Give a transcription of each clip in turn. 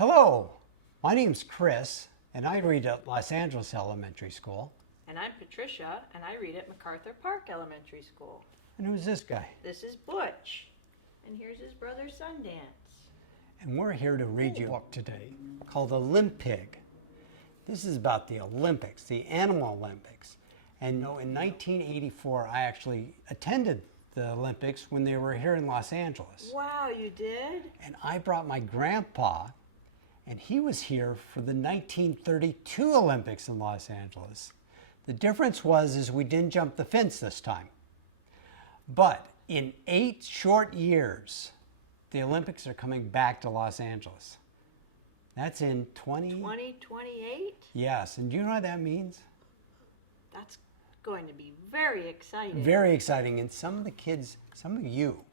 Hello, my name's Chris, and I read at Los Angeles Elementary School. And I'm Patricia, and I read at MacArthur Park Elementary School. And who's this guy? This is Butch, and here's his brother Sundance. And we're here to read you a book today called Olympig. This is about the Olympics, the Animal Olympics. And in 1984, I actually attended the Olympics when they were here in Los Angeles. Wow, you did? And I brought my grandpa, and he was here for the 1932 Olympics in Los Angeles. The difference is we didn't jump the fence this time. But in 8 short years, the Olympics are coming back to Los Angeles. That's in 2028? Yes, and do you know what that means? That's going to be very exciting. Very exciting, and some of the kids, some of you,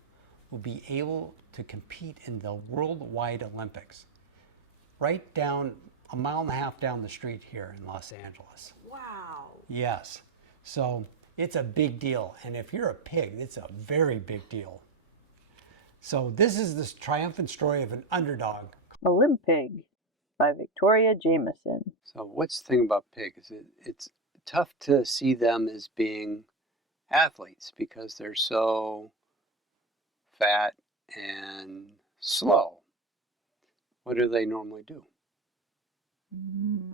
will be able to compete in the Worldwide Olympics. Right down, 1.5 miles down the street here in Los Angeles. Wow. Yes, so it's a big deal, and if you're a pig, it's a very big deal. So this is the triumphant story of an underdog. Olympig by Victoria Jameson. So what's the thing about pigs? It's tough to see them as being athletes because they're so fat and slow. What do they normally do?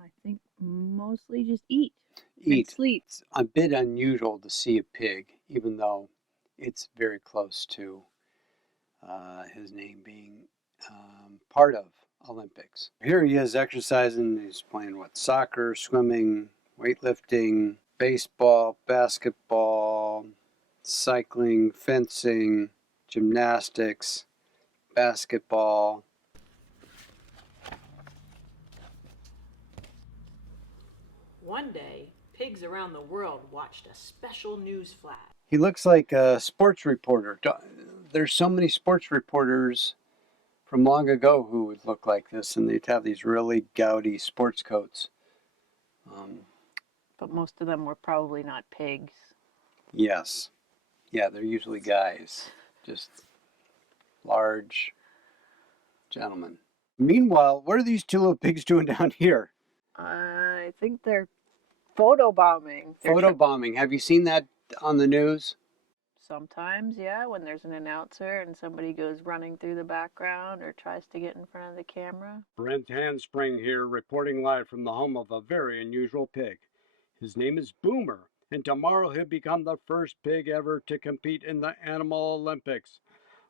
I think mostly just eat. Eat. And sleep. It's a bit unusual to see a pig, even though it's very close to his name being part of Olympics. Here he is exercising. He's playing soccer, swimming, weightlifting, baseball, basketball, cycling, fencing, gymnastics, basketball. One day, pigs around the world watched a special news flash. He looks like a sports reporter. There's so many sports reporters from long ago who would look like this, and they'd have these really gaudy sports coats. But most of them were probably not pigs. Yes. Yeah, they're usually guys. Just large gentlemen. Meanwhile, what are these two little pigs doing down here? I think they're photobombing. Photobombing. Have you seen that on the news? Sometimes, yeah, when there's an announcer and somebody goes running through the background or tries to get in front of the camera. Brent Handspring here, reporting live from the home of a very unusual pig. His name is Boomer, and tomorrow he'll become the first pig ever to compete in the Animal Olympics.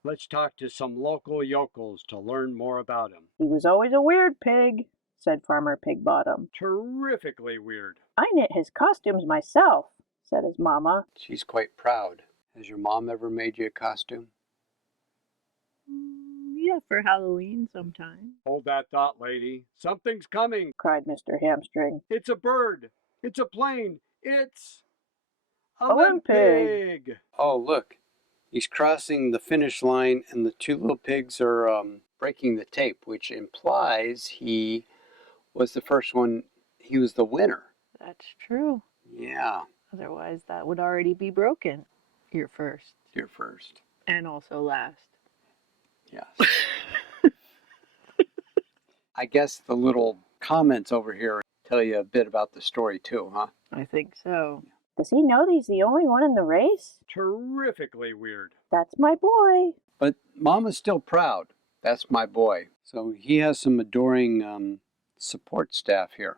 Let's talk to some local yokels to learn more about him. He was always a weird pig, said Farmer Pigbottom. Terrifically weird. I knit his costumes myself, said his mama. She's quite proud. Has your mom ever made you a costume? Yeah, for Halloween sometime, Hold that thought, lady. Something's coming. cried Mr. Hamstring. It's a bird. It's a plane. It's Olympig. Olympig. Oh, look. He's crossing the finish line, and the two little pigs are breaking the tape, which implies he was the first one. He was the winner. That's true. Yeah, Otherwise, that would already be broken. You're first. you're first. And also last. Yes. I guess the little comments over here tell you a bit about the story too, huh? I think so. Does he know he's the only one in the race? Terrifically weird. That's my boy. But Mama's still proud. That's my boy. So he has some adoring support staff here.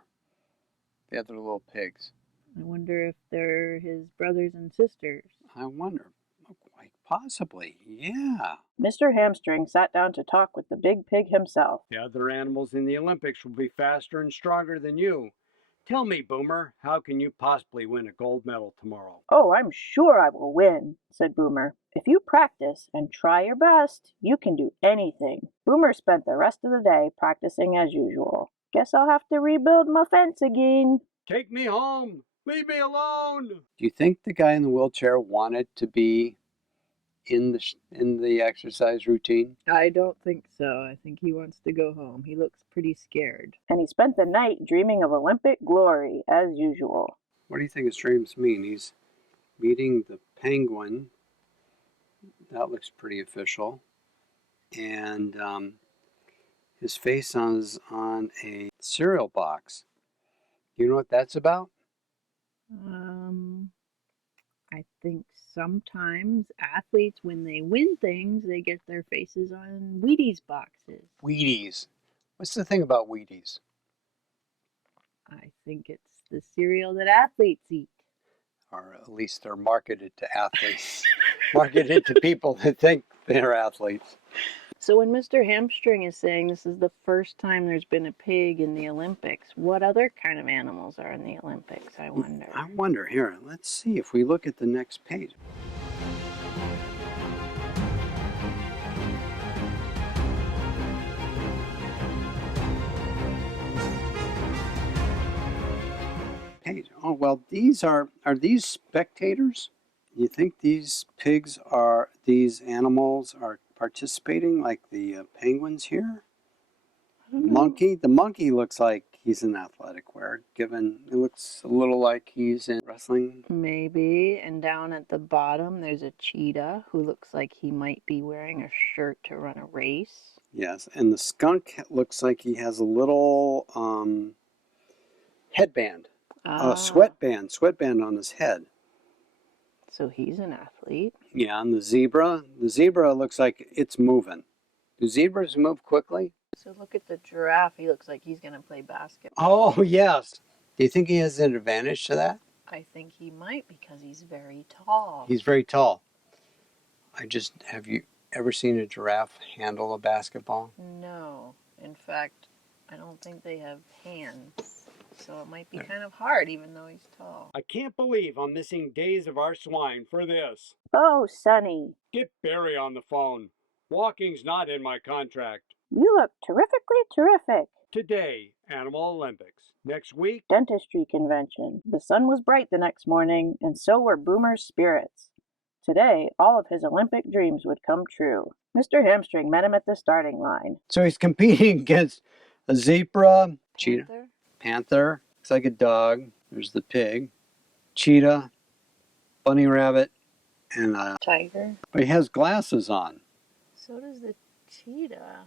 The other little pigs. I wonder if they're his brothers and sisters. I wonder. Quite possibly. Yeah. Mr. Hamstring sat down to talk with the big pig himself. The other animals in the Olympics will be faster and stronger than you. Tell me, Boomer, how can you possibly win a gold medal tomorrow? Oh, I'm sure I will win, said Boomer. If you practice and try your best, you can do anything. Boomer spent the rest of the day practicing as usual. Guess I'll have to rebuild my fence again. Take me home. Leave me alone. Do you think the guy in the wheelchair wanted to be in the exercise routine? I don't think so. I think he wants to go home. He looks pretty scared. And he spent the night dreaming of Olympic glory, as usual. What do you think his dreams mean? He's meeting the penguin. That looks pretty official. And His face is on a cereal box. You know what that's about? I think sometimes athletes, when they win things, they get their faces on Wheaties boxes. Wheaties. What's the thing about Wheaties? I think it's the cereal that athletes eat. Or at least they're marketed to athletes, marketed to people that think they're athletes. So when Mr. Hamstring is saying this is the first time there's been a pig in the Olympics, what other kind of animals are in the Olympics, I wonder? I wonder, here, let's see if we look at the next page. Page. Oh, well, these are these spectators? You think these these animals are participating like the penguins here? The monkey looks like he's in athletic wear, given it looks a little like he's in wrestling. Maybe. And down at the bottom, there's a cheetah who looks like he might be wearing a shirt to run a race. Yes, and the skunk looks like he has a little headband, sweatband on his head. So he's an athlete. Yeah, and the zebra looks like it's moving. Do zebras move quickly? So look at the giraffe. He looks like he's going to play basketball. Oh, yes. Do you think he has an advantage to that? I think he might because he's very tall. He's very tall. Have you ever seen a giraffe handle a basketball? No. In fact, I don't think they have hands. So it might be kind of hard even though he's tall. I can't believe I'm missing days of our swine for this. Oh, Sonny, Get Barry on the phone. Walking's not in my contract. you look terrific. Today, Animal Olympics. Next week, Dentistry convention. The sun was bright the next morning, and so were Boomer's spirits. Today, all of his Olympic dreams would come true. Mr. Hamstring met him at the starting line. So he's competing against a zebra, cheetah, panther, looks like a dog. There's the pig, cheetah, bunny rabbit, and a Tiger. but he has glasses on. So does the cheetah.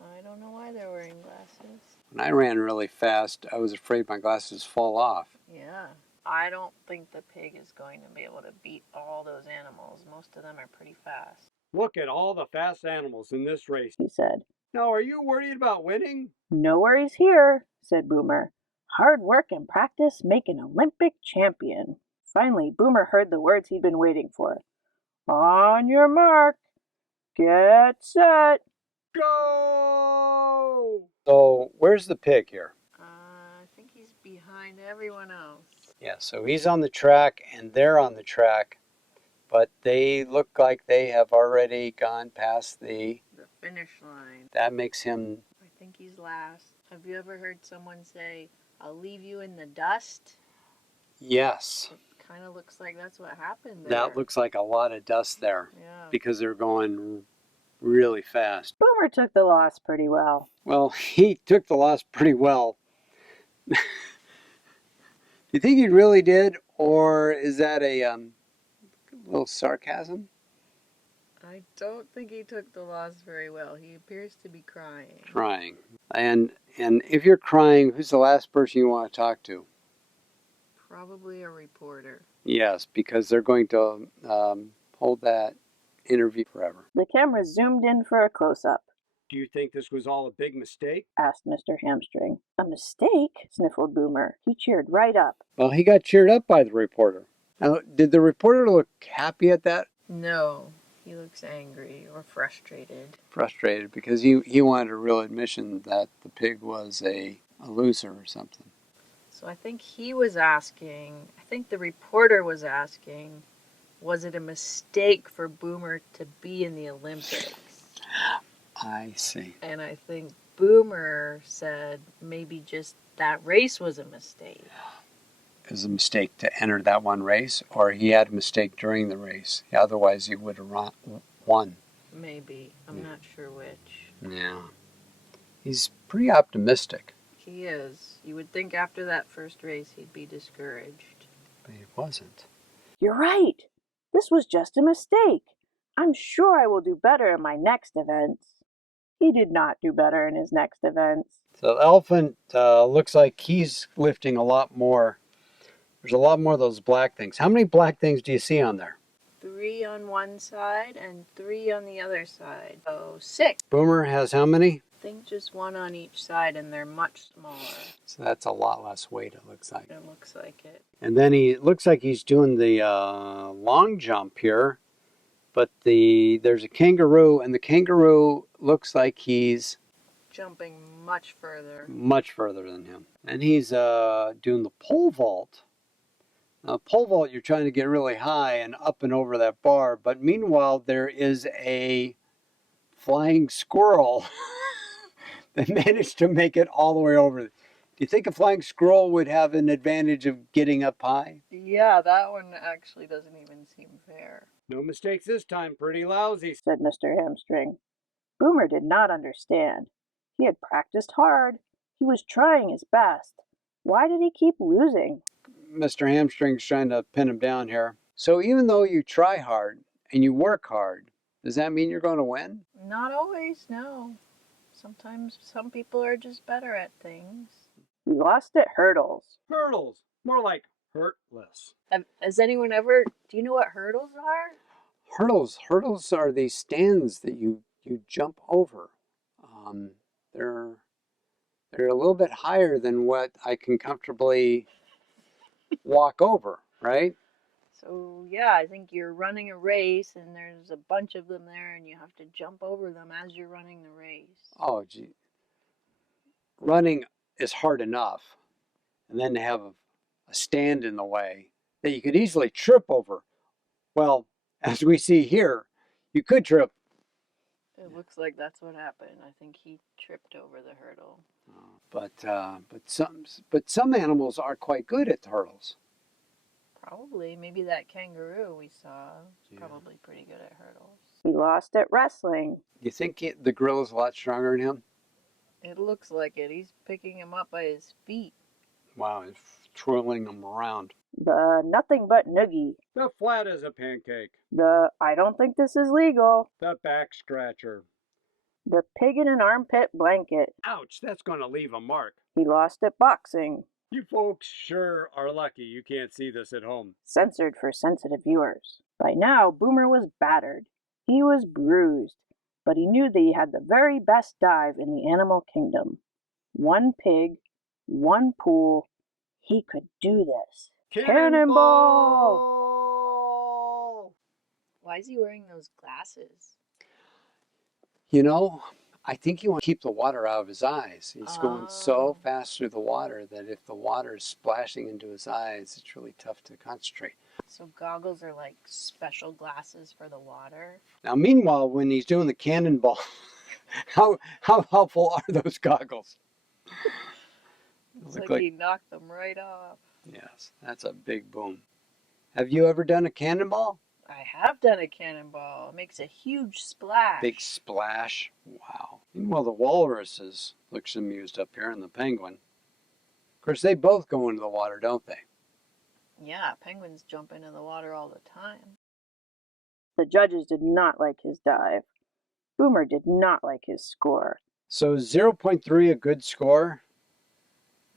I don't know why they're wearing glasses. When I ran really fast, I was afraid my glasses fall off. Yeah. I don't think the pig is going to be able to beat all those animals. Most of them are pretty fast. look at all the fast animals in this race. He said. Now, are you worried about winning? No worries here, said Boomer. Hard work and practice make an Olympic champion. Finally, Boomer heard the words he'd been waiting for. On your mark. Get set. Go! So where's the pig here? I think he's behind everyone else. Yeah, so he's on the track and they're on the track, but they look like they have already gone past the finish line. That makes him... I think he's last. Have you ever heard someone say, I'll leave you in the dust? Yes. It kind of looks like that's what happened there. That looks like a lot of dust there. Yeah. Because they're going really fast. Boomer took the loss pretty well. Well, he took the loss pretty well. Do you think he really did? Or is that a little sarcasm? I don't think he took the loss very well. He appears to be crying. Crying. And if you're crying, who's the last person you want to talk to? Probably a reporter. Yes, because they're going to hold that interview forever. The camera zoomed in for a close-up. Do you think this was all a big mistake? Asked Mr. Hamstring. A mistake? Sniffled Boomer. He cheered right up. Well, he got cheered up by the reporter. Now, did the reporter look happy at that? No, he looks angry or frustrated. Frustrated because he wanted a real admission that the pig was a loser or something. So I think the reporter was asking, was it a mistake for Boomer to be in the Olympics? I see. And I think Boomer said maybe just that race was a mistake. It was a mistake to enter that one race, or he had a mistake during the race. Otherwise, he would have won. Maybe. I'm not sure which. Yeah. He's pretty optimistic. He is. You would think after that first race he'd be discouraged. But he wasn't. You're right. This was just a mistake. I'm sure I will do better in my next events. He did not do better in his next events. So the elephant looks like he's lifting a lot more. There's a lot more of those black things. How many black things do you see on there? 3 on one side and 3 on the other side. So 6. Boomer has how many? I think just 1 on each side, and they're much smaller. So that's a lot less weight, it looks like. It looks like it. And then it looks like he's doing the long jump here. But there's a kangaroo, and the kangaroo looks like he's Jumping much further. much further than him. And he's doing the pole vault. Now, pole vault, you're trying to get really high and up and over that bar. But meanwhile, there is a flying squirrel that managed to make it all the way over. Do you think a flying squirrel would have an advantage of getting up high? Yeah, that one actually doesn't even seem fair, No mistakes this time, pretty lousy. said Mr. Hamstring. Boomer did not understand. He had practiced hard. He was trying his best. Why did he keep losing? Mr. Hamstring's trying to pin him down here. So even though you try hard and you work hard, does that mean you're going to win? Not always, no. Sometimes some people are just better at things. He lost at hurdles. Hurdles, more like hurtless. Has anyone ever... Do you know what hurdles are? Hurdles are these stands that you jump over. They're a little bit higher than what I can comfortably walk over, right? So, yeah, I think you're running a race and there's a bunch of them there and you have to jump over them as you're running the race. Oh, gee. Running is hard enough. And then to have a stand in the way that you could easily trip over. Well, as we see here, you could trip. It looks like that's what happened. I think he tripped over the hurdle. But some animals are quite good at hurdles. Probably. Maybe that kangaroo we saw is Yeah. probably pretty good at hurdles. He lost at wrestling. You think the gorilla's a lot stronger than him? It looks like it. He's picking him up by his feet. Wow, he's twirling him around. The nothing but noogie. The flat as a pancake. The I don't think this is legal. The back scratcher. The pig in an armpit blanket. Ouch, that's going to leave a mark. He lost at boxing. You folks sure are lucky you can't see this at home. Censored for sensitive viewers. By now, Boomer was battered. He was bruised, but he knew that he had the very best dive in the animal kingdom. 1 pig, 1 pool. He could do this. Cannonball! Why is he wearing those glasses? You know, I think you want to keep the water out of his eyes. He's going so fast through the water that if the water is splashing into his eyes, it's really tough to concentrate. So goggles are like special glasses for the water? Now, meanwhile, when he's doing the cannonball, how helpful are those goggles? It's like he knocked them right off. Yes, that's a big boom. Have you ever done a cannonball? I have done a cannonball. It makes a huge splash. Big splash. Wow. Meanwhile, the walrus looks amused up here, and the penguin. Of course, they both go into the water, don't they? Yeah, penguins jump into the water all the time. The judges did not like his dive. Boomer did not like his score. So is 0.3 a good score?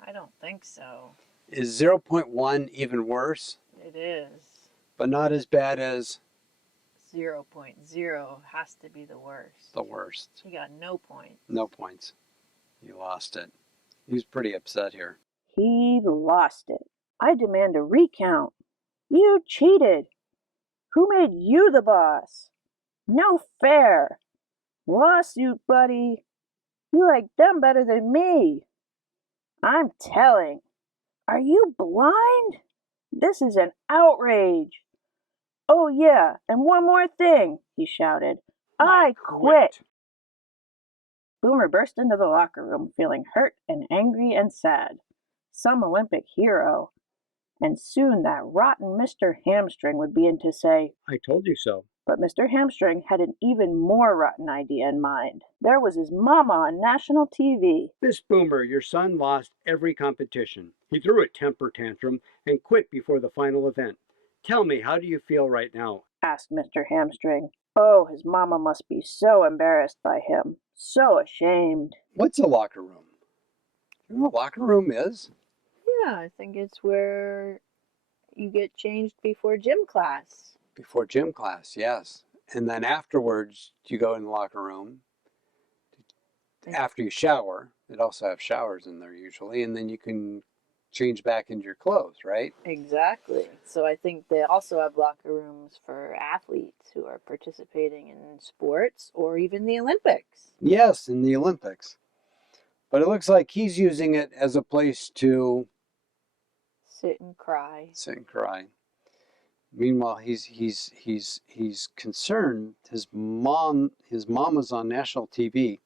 I don't think so. Is 0.1 even worse, It is. but not as bad as 0.0 has to be the worst. the worst? He got no points. No points. He lost it. He was pretty upset here. He lost it. I demand a recount. You cheated. Who made you the boss? No fair. Lawsuit, buddy. You like them better than me. I'm telling. Are you blind? This is an outrage. Oh yeah, and one more thing, he shouted. I quit. Boomer burst into the locker room feeling hurt and angry and sad. Some Olympic hero. And soon that rotten Mr. Hamstring would be in to say, I told you so. but Mr. Hamstring had an even more rotten idea in mind. There was his mama on national TV. This Boomer, your son lost every competition. He threw a temper tantrum and quit before the final event. Tell me, how do you feel right now? Asked Mr. Hamstring. Oh, his mama must be so embarrassed by him, so ashamed. What's a locker room? You know what a locker room is? Yeah, I think it's where you get changed before gym class. Before gym class, yes. And then afterwards, you go in the locker room. After you shower, it also have showers in there usually, and then you can change back into your clothes, right? Exactly. So I think they also have locker rooms for athletes who are participating in sports or even the Olympics. Yes, in the Olympics. But it looks like he's using it as a place to Sit and cry. sit and cry. Meanwhile, he's concerned. His mama's on national TV,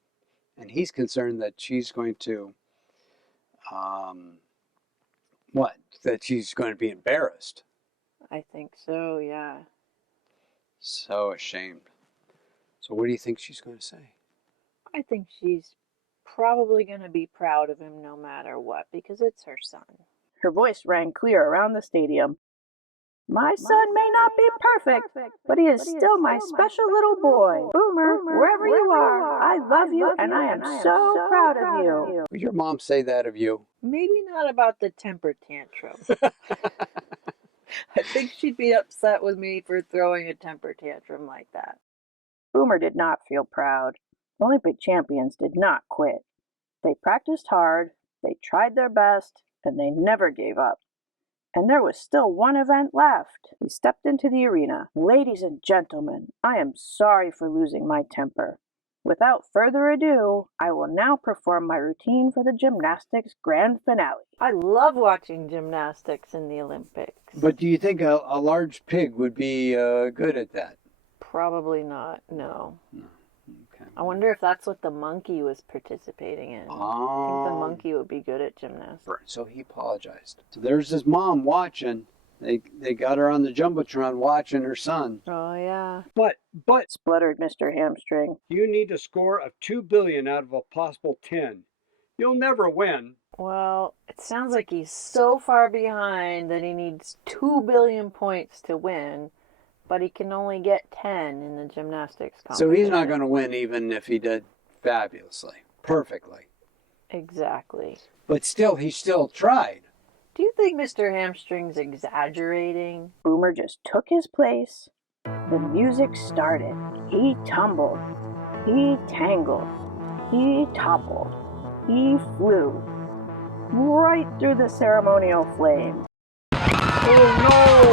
and he's concerned that she's going to what? That she's going to be embarrassed. I think so, yeah. So ashamed. So what do you think she's going to say? I think she's probably going to be proud of him no matter what because it's her son. Her voice rang clear around the stadium. My son may not be perfect, but he is still my special little boy. Boomer, wherever you are, I love you and I am so proud of you. Would your mom say that of you? Maybe not about the temper tantrum. I think she'd be upset with me for throwing a temper tantrum like that. Boomer did not feel proud. Olympic champions did not quit. They practiced hard, they tried their best, and they never gave up. And there was still one event left. He stepped into the arena. Ladies and gentlemen, I am sorry for losing my temper. Without further ado, I will now perform my routine for the gymnastics grand finale. I love watching gymnastics in the Olympics. But do you think a large pig would be good at that? Probably not, no. Okay. I wonder if that's what the monkey was participating in. I think the monkey would be good at gymnastics. Right. So he apologized. So there's his mom watching. They got her on the Jumbotron watching her son. Oh, yeah. But Spluttered Mr. Hamstring. you need a score of 2 billion out of a possible 10. You'll never win. Well, it sounds like he's so far behind that he needs 2 billion points to win, but he can only get 10 in the gymnastics competition. So he's not going to win even if he did fabulously, perfectly. Exactly. But still, he still tried. Do you think Mr. Hamstring's exaggerating? Boomer just took his place. The music started. He tumbled. He tangled. He toppled. He flew. Right through the ceremonial flame. Oh no!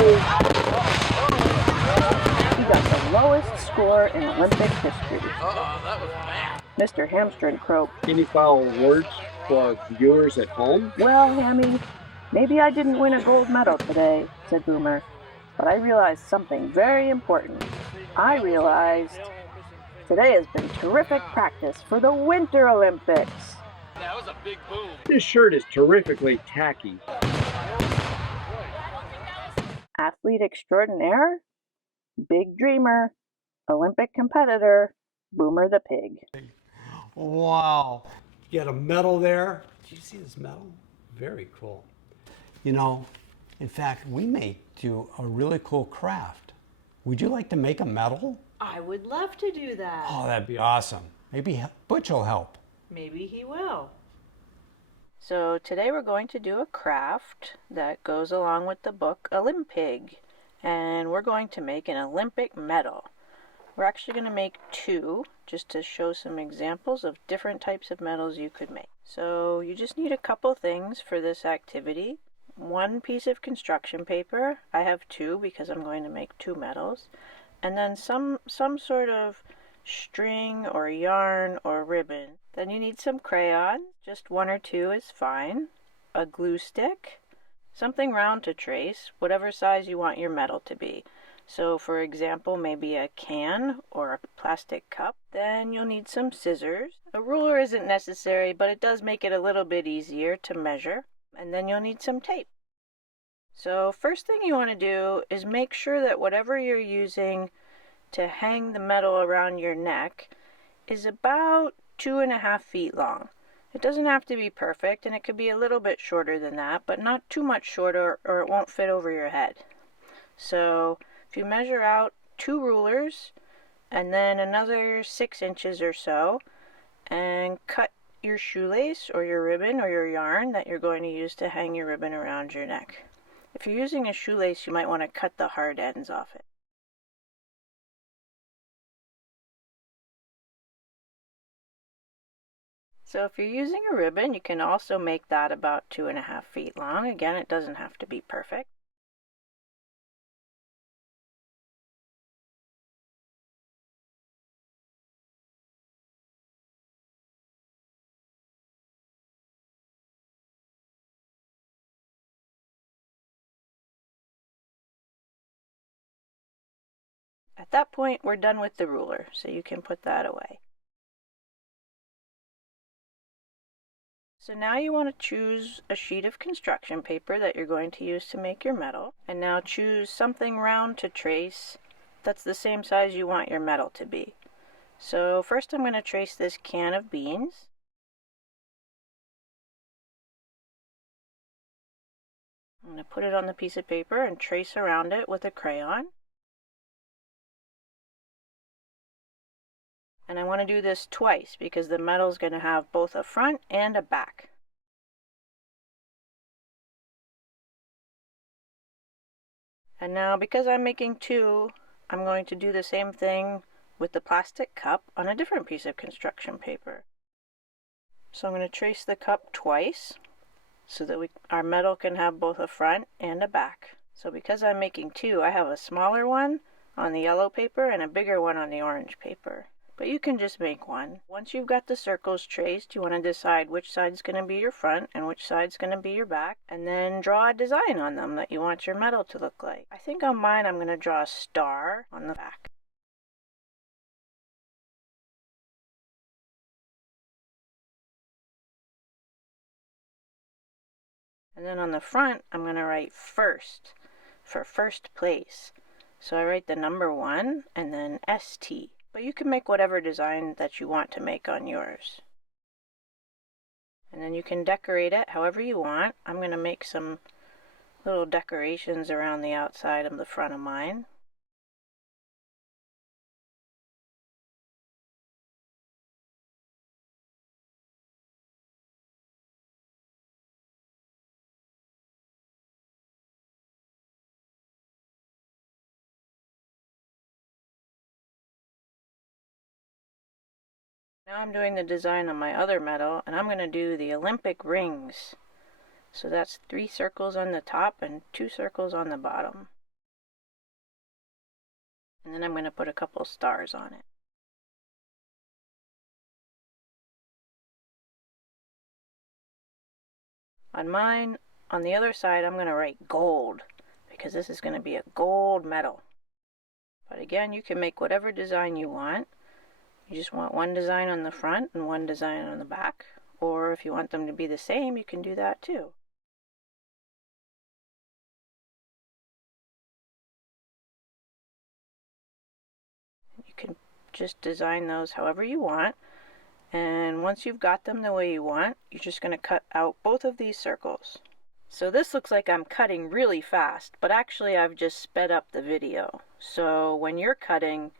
He got the lowest score in Olympic history. That was bad. Mr. Hamstring croaked, Any final words for viewers at home? Well, Hammy, maybe I didn't win a gold medal today, said Boomer, but I realized something very important. I realized today has been terrific practice for the Winter Olympics. That was a big boom. This shirt is terrifically tacky. Athlete extraordinaire, big dreamer, Olympic competitor, Boomer the pig. Wow. You got a medal there. Did you see this medal? Very cool. You know, in fact, we may do a really cool craft. Would you like to make a medal? I would love to do that. Oh, that'd be awesome. Maybe Butch will help. Maybe he will. So today we're going to do a craft that goes along with the book Olympig, and we're going to make an Olympic medal. We're actually going to make two, just to show some examples of different types of medals you could make. So you just need a couple things for this activity. One piece of construction paper. I have two because I'm going to make two medals. And then some sort of string or yarn or ribbon. Then you need some crayon. Just one or two is fine. A glue stick. Something round to trace, whatever size you want your medal to be. So for example, maybe a can or a plastic cup. Then you'll need some scissors. A ruler isn't necessary, but it does make it a little bit easier to measure. And then you'll need some tape. So first thing you want to do is make sure that whatever you're using to hang the medal around your neck is about 2.5 feet long. It doesn't have to be perfect, and it could be a little bit shorter than that, but not too much shorter or it won't fit over your head. So if you measure out 2 rulers and then another 6 inches or so, and cut your shoelace or your ribbon or your yarn that you're going to use to hang your ribbon around your neck. If you're using a shoelace, you might want to cut the hard ends off it. So if you're using a ribbon, you can also make that about 2.5 feet long. Again, it doesn't have to be perfect. At that point, we're done with the ruler, so you can put that away. So now you want to choose a sheet of construction paper that you're going to use to make your medal. And now choose something round to trace that's the same size you want your medal to be. So first I'm going to trace this can of beans. I'm going to put it on the piece of paper and trace around it with a crayon. And I want to do this twice because the medal is going to have both a front and a back. And now because I'm making two, I'm going to do the same thing with the plastic cup on a different piece of construction paper. So I'm going to trace the cup twice so that our medal can have both a front and a back. So because I'm making two, I have a smaller one on the yellow paper and a bigger one on the orange paper. But you can just make one. Once you've got the circles traced, you want to decide which side's going to be your front and which side's going to be your back, and then draw a design on them that you want your medal to look like. I think on mine I'm going to draw a star on the back. And then on the front, I'm going to write first for first place. So I write the number 1 and then ST. But you can make whatever design that you want to make on yours. And then you can decorate it however you want. I'm going to make some little decorations around the outside of the front of mine. Now I'm doing the design on my other medal, and I'm going to do the Olympic rings. So that's 3 circles on the top and 2 circles on the bottom. And then I'm going to put a couple stars on it. On mine, on the other side, I'm going to write gold, because this is going to be a gold medal. But again, you can make whatever design you want. You just want one design on the front and one design on the back. Or if you want them to be the same, you can do that too. You can just design those however you want. And once you've got them the way you want, you're just going to cut out both of these circles. So this looks like I'm cutting really fast, but actually I've just sped up the video. So when you're cutting,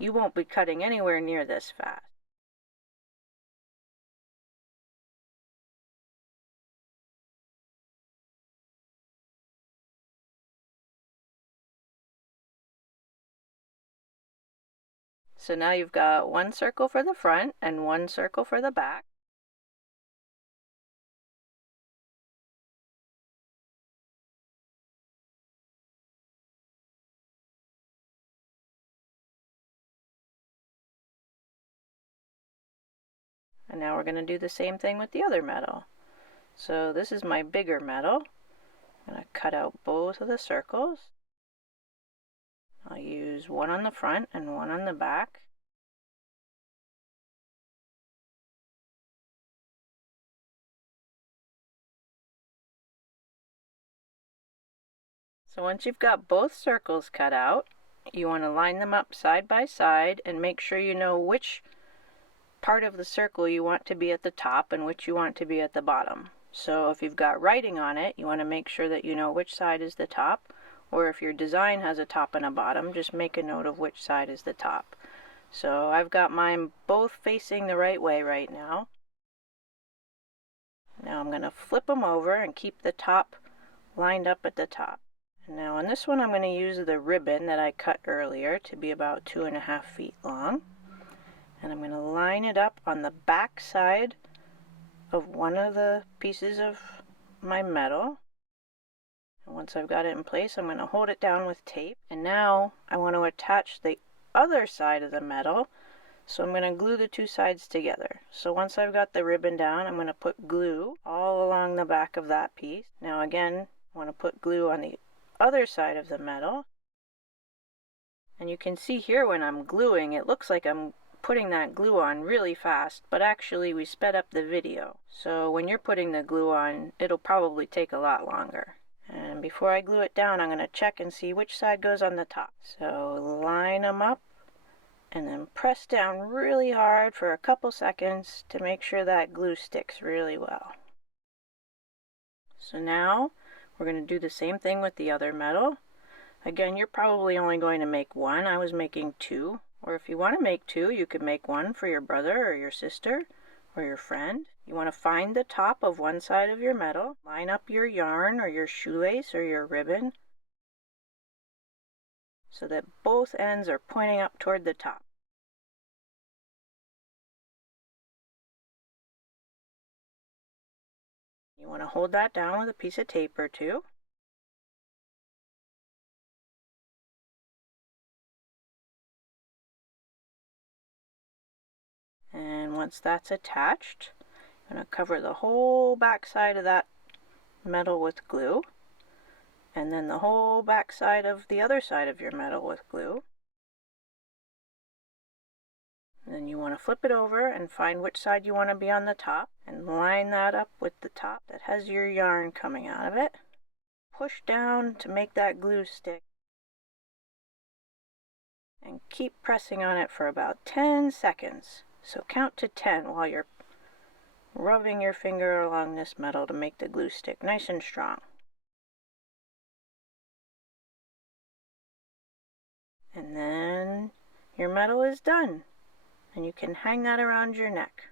you won't be cutting anywhere near this fast. So now you've got one circle for the front and one circle for the back. And now we're going to do the same thing with the other medal. So this is my bigger medal. I'm going to cut out both of the circles. I'll use one on the front and one on the back. So once you've got both circles cut out, you want to line them up side by side and make sure you know which part of the circle you want to be at the top and which you want to be at the bottom. So if you've got writing on it, you want to make sure that you know which side is the top, or if your design has a top and a bottom, just make a note of which side is the top. So I've got mine both facing the right way right now. Now I'm going to flip them over and keep the top lined up at the top. And now on this one I'm going to use the ribbon that I cut earlier to be about 2.5 feet long. And I'm going to line it up on the back side of one of the pieces of my metal. And once I've got it in place, I'm going to hold it down with tape. And now I want to attach the other side of the metal. So I'm going to glue the two sides together. So once I've got the ribbon down, I'm going to put glue all along the back of that piece. Now again, I want to put glue on the other side of the metal. And you can see here when I'm gluing, it looks like I'm putting that glue on really fast, but actually we sped up the video. So when you're putting the glue on, it'll probably take a lot longer. And before I glue it down, I'm going to check and see which side goes on the top. So line them up and then press down really hard for a couple seconds to make sure that glue sticks really well. So now we're going to do the same thing with the other metal. Again, you're probably only going to make one. I was making two. Or if you want to make two, you could make one for your brother or your sister or your friend. You want to find the top of one side of your metal, line up your yarn or your shoelace or your ribbon so that both ends are pointing up toward the top. You want to hold that down with a piece of tape or two. And once that's attached, I'm going to cover the whole back side of that metal with glue, and then the whole back side of the other side of your metal with glue. And then you want to flip it over and find which side you want to be on the top, and line that up with the top that has your yarn coming out of it. Push down to make that glue stick, and keep pressing on it for about 10 seconds. So count to 10 while you're rubbing your finger along this metal to make the glue stick nice and strong. And then your metal is done, and you can hang that around your neck.